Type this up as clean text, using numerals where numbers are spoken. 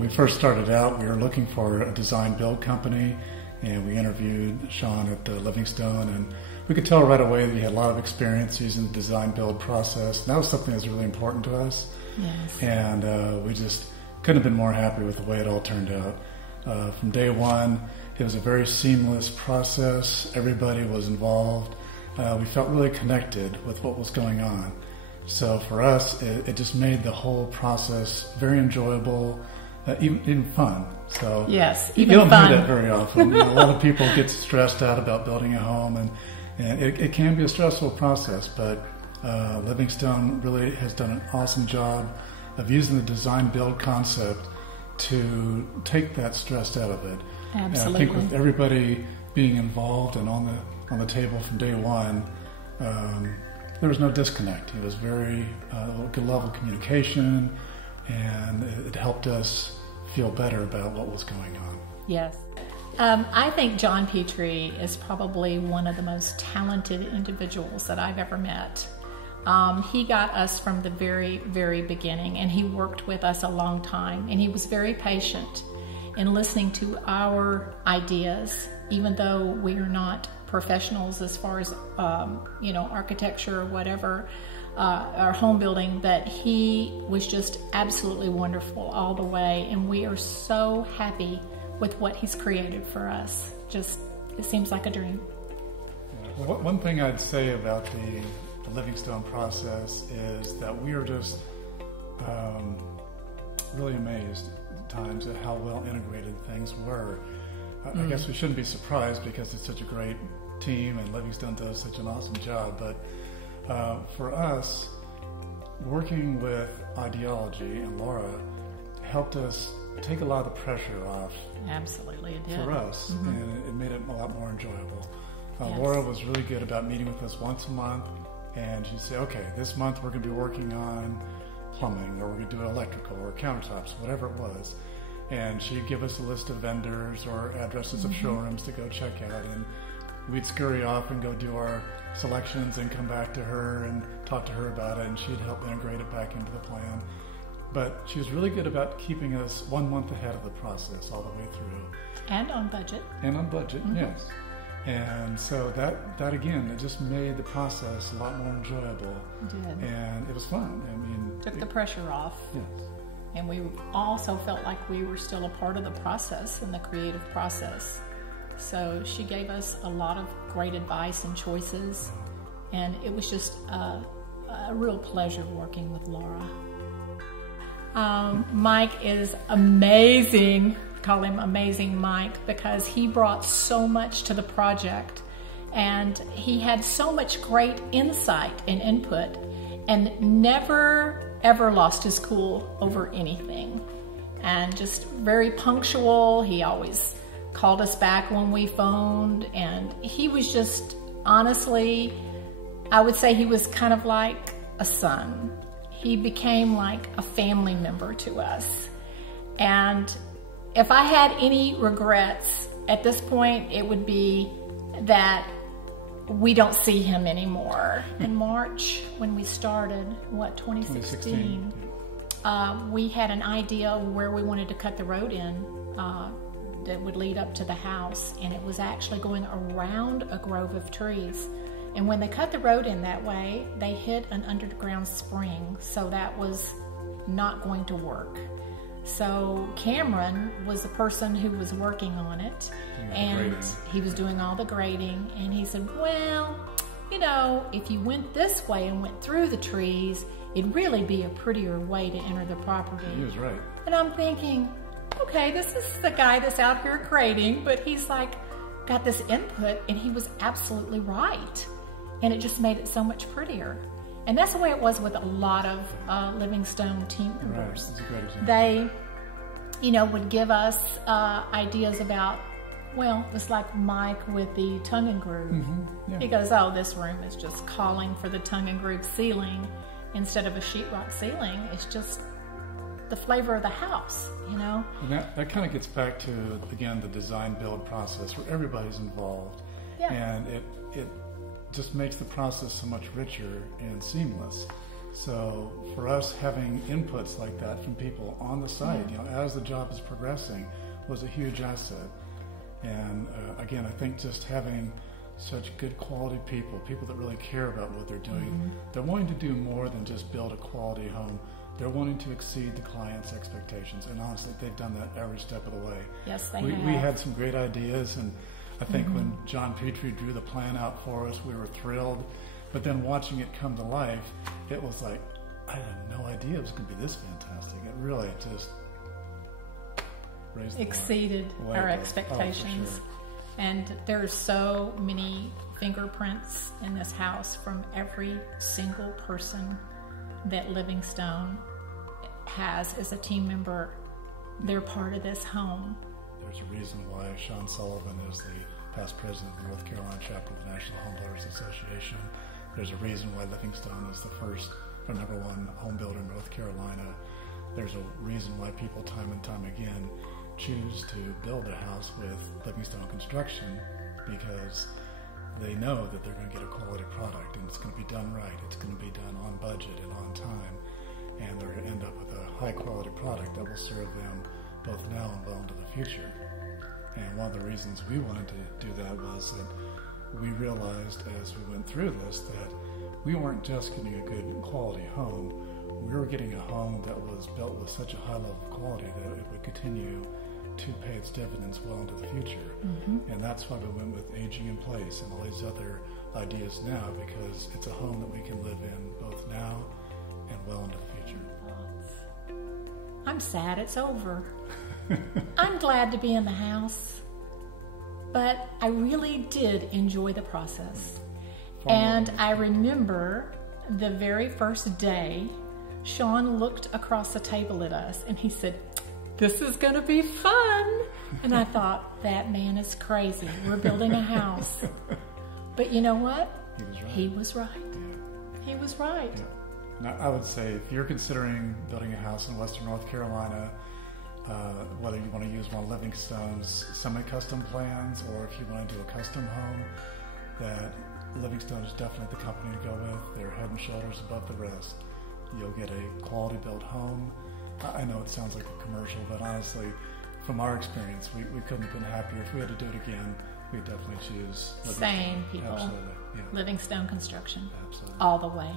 we first started out, we were looking for a design build company, and we interviewed Sean at Livingstone, and we could tell right away that he had a lot of experience using the design build process. And that was something that was really important to us. Yes. And we just couldn't have been more happy with the way it all turned out. From day one, it was a very seamless process. Everybody was involved. We felt really connected with what was going on. So for us, it just made the whole process very enjoyable, even fun. So yes, even you don't fun. Do that very often. A lot of people get stressed out about building a home, and it can be a stressful process. But Livingstone really has done an awesome job of using the design build concept to take that stress out of it. Absolutely. And I think with everybody being involved and on the table from day one, there was no disconnect. It was very good level of communication, and it helped us feel better about what was going on. Yes. I think John Petrie is probably one of the most talented individuals that I've ever met. He got us from the very, very beginning, and he worked with us a long time, and he was very patient in listening to our ideas, even though we are not professionals as far as architecture or whatever, our home building, but he was just absolutely wonderful all the way, and we are so happy with what he's created for us. Just, it seems like a dream. One thing I'd say about the Livingstone process is that we are just really amazed at times at how well integrated things were. I guess we shouldn't be surprised because it's such a great team and Livingstone does such an awesome job, but for us, working with ideology and Laura helped us take a lot of the pressure off. Absolutely, it did. For us, and it made it a lot more enjoyable. Yes. Laura was really good about meeting with us once a month, and she'd say, okay, this month we're going to be working on plumbing, or we're going to do electrical, or countertops, whatever it was. And she'd give us a list of vendors or addresses of showrooms to go check out, and we'd scurry off and go do our selections and come back to her and talk to her about it, and she'd help integrate it back into the plan. But she was really good about keeping us 1 month ahead of the process all the way through. And on budget. And on budget, yes. And so that again, it just made the process a lot more enjoyable. It did. And it was fun. I mean, took the pressure off. Yes. And we also felt like we were still a part of the process and the creative process. So she gave us a lot of great advice and choices. And it was just a real pleasure working with Laura. Mike is amazing. Call him Amazing Mike because he brought so much to the project, and he had so much great insight and input, and never ever lost his cool over anything, and just very punctual. He always called us back when we phoned, and he was just, honestly, I would say he was kind of like a son. He became like a family member to us. And if I had any regrets at this point, it would be that we don't see him anymore. In March, when we started, 2016, we had an idea where we wanted to cut the road in that would lead up to the house, and it was actually going around a grove of trees. And when they cut the road in that way, they hit an underground spring, so that was not going to work. So Cameron was the person who was working on it, and he was doing all the grading, and he said, well, if you went this way and went through the trees, it'd really be a prettier way to enter the property. He was right. And I'm thinking, okay, this is the guy that's out here grading, but he's like got this input, and he was absolutely right. And it just made it so much prettier. And that's the way it was with a lot of Livingstone team members. Right. That's a great example. They, would give us ideas about, well, it's like Mike with the tongue and groove. Yeah. He goes, oh, this room is just calling for the tongue and groove ceiling instead of a sheetrock ceiling. It's just the flavor of the house, And that kind of gets back to, again, the design build process where everybody's involved. Yeah. And it just makes the process so much richer and seamless. So for us, having inputs like that from people on the site, as the job is progressing, was a huge asset. And again, I think just having such good quality people that really care about what they're doing, they're wanting to do more than just build a quality home. They're wanting to exceed the client's expectations, and honestly, they've done that every step of the way. Yes, they have. We had some great ideas, and I think when John Petrie drew the plan out for us, we were thrilled. But then watching it come to life, it was like, I had no idea it was going to be this fantastic. It really just raised the exceeded bar. our expectations. Oh, for sure. And there's so many fingerprints in this house from every single person that Livingstone has as a team member. They're part of this home. There's a reason why Sean Sullivan is the past president of the North Carolina chapter of the National Home Builders Association. There's a reason why Livingstone is the first or number one home builder in North Carolina. There's a reason why people time and time again choose to build a house with Livingstone Construction, because they know that they're going to get a quality product and it's going to be done right. It's going to be done on budget and on time, and they're going to end up with a high quality product that will serve them both now and well into the future. And one of the reasons we wanted to do that was that we realized as we went through this that we weren't just getting a good quality home, we were getting a home that was built with such a high level of quality that it would continue to pay its dividends well into the future. And that's why we went with aging in place and all these other ideas now, because it's a home that we can live in both now and well into the future. I'm sad it's over. I'm glad to be in the house, but I really did enjoy the process. And I remember the very first day, Sean looked across the table at us and he said, "This is going to be fun." And I thought, that man is crazy. We're building a house. But you know what? He was right. He was right. Yeah. Now, I would say if you're considering building a house in Western North Carolina, whether you want to use one of Livingstone's semi-custom plans or if you want to do a custom home, that Livingstone is definitely the company to go with. They're head and shoulders above the rest. You'll get a quality built home. I know it sounds like a commercial, but honestly, from our experience, we couldn't have been happier. If we had to do it again, we'd definitely choose Livingstone. Same people. Absolutely. Yeah. Livingstone Construction. Absolutely. All the way.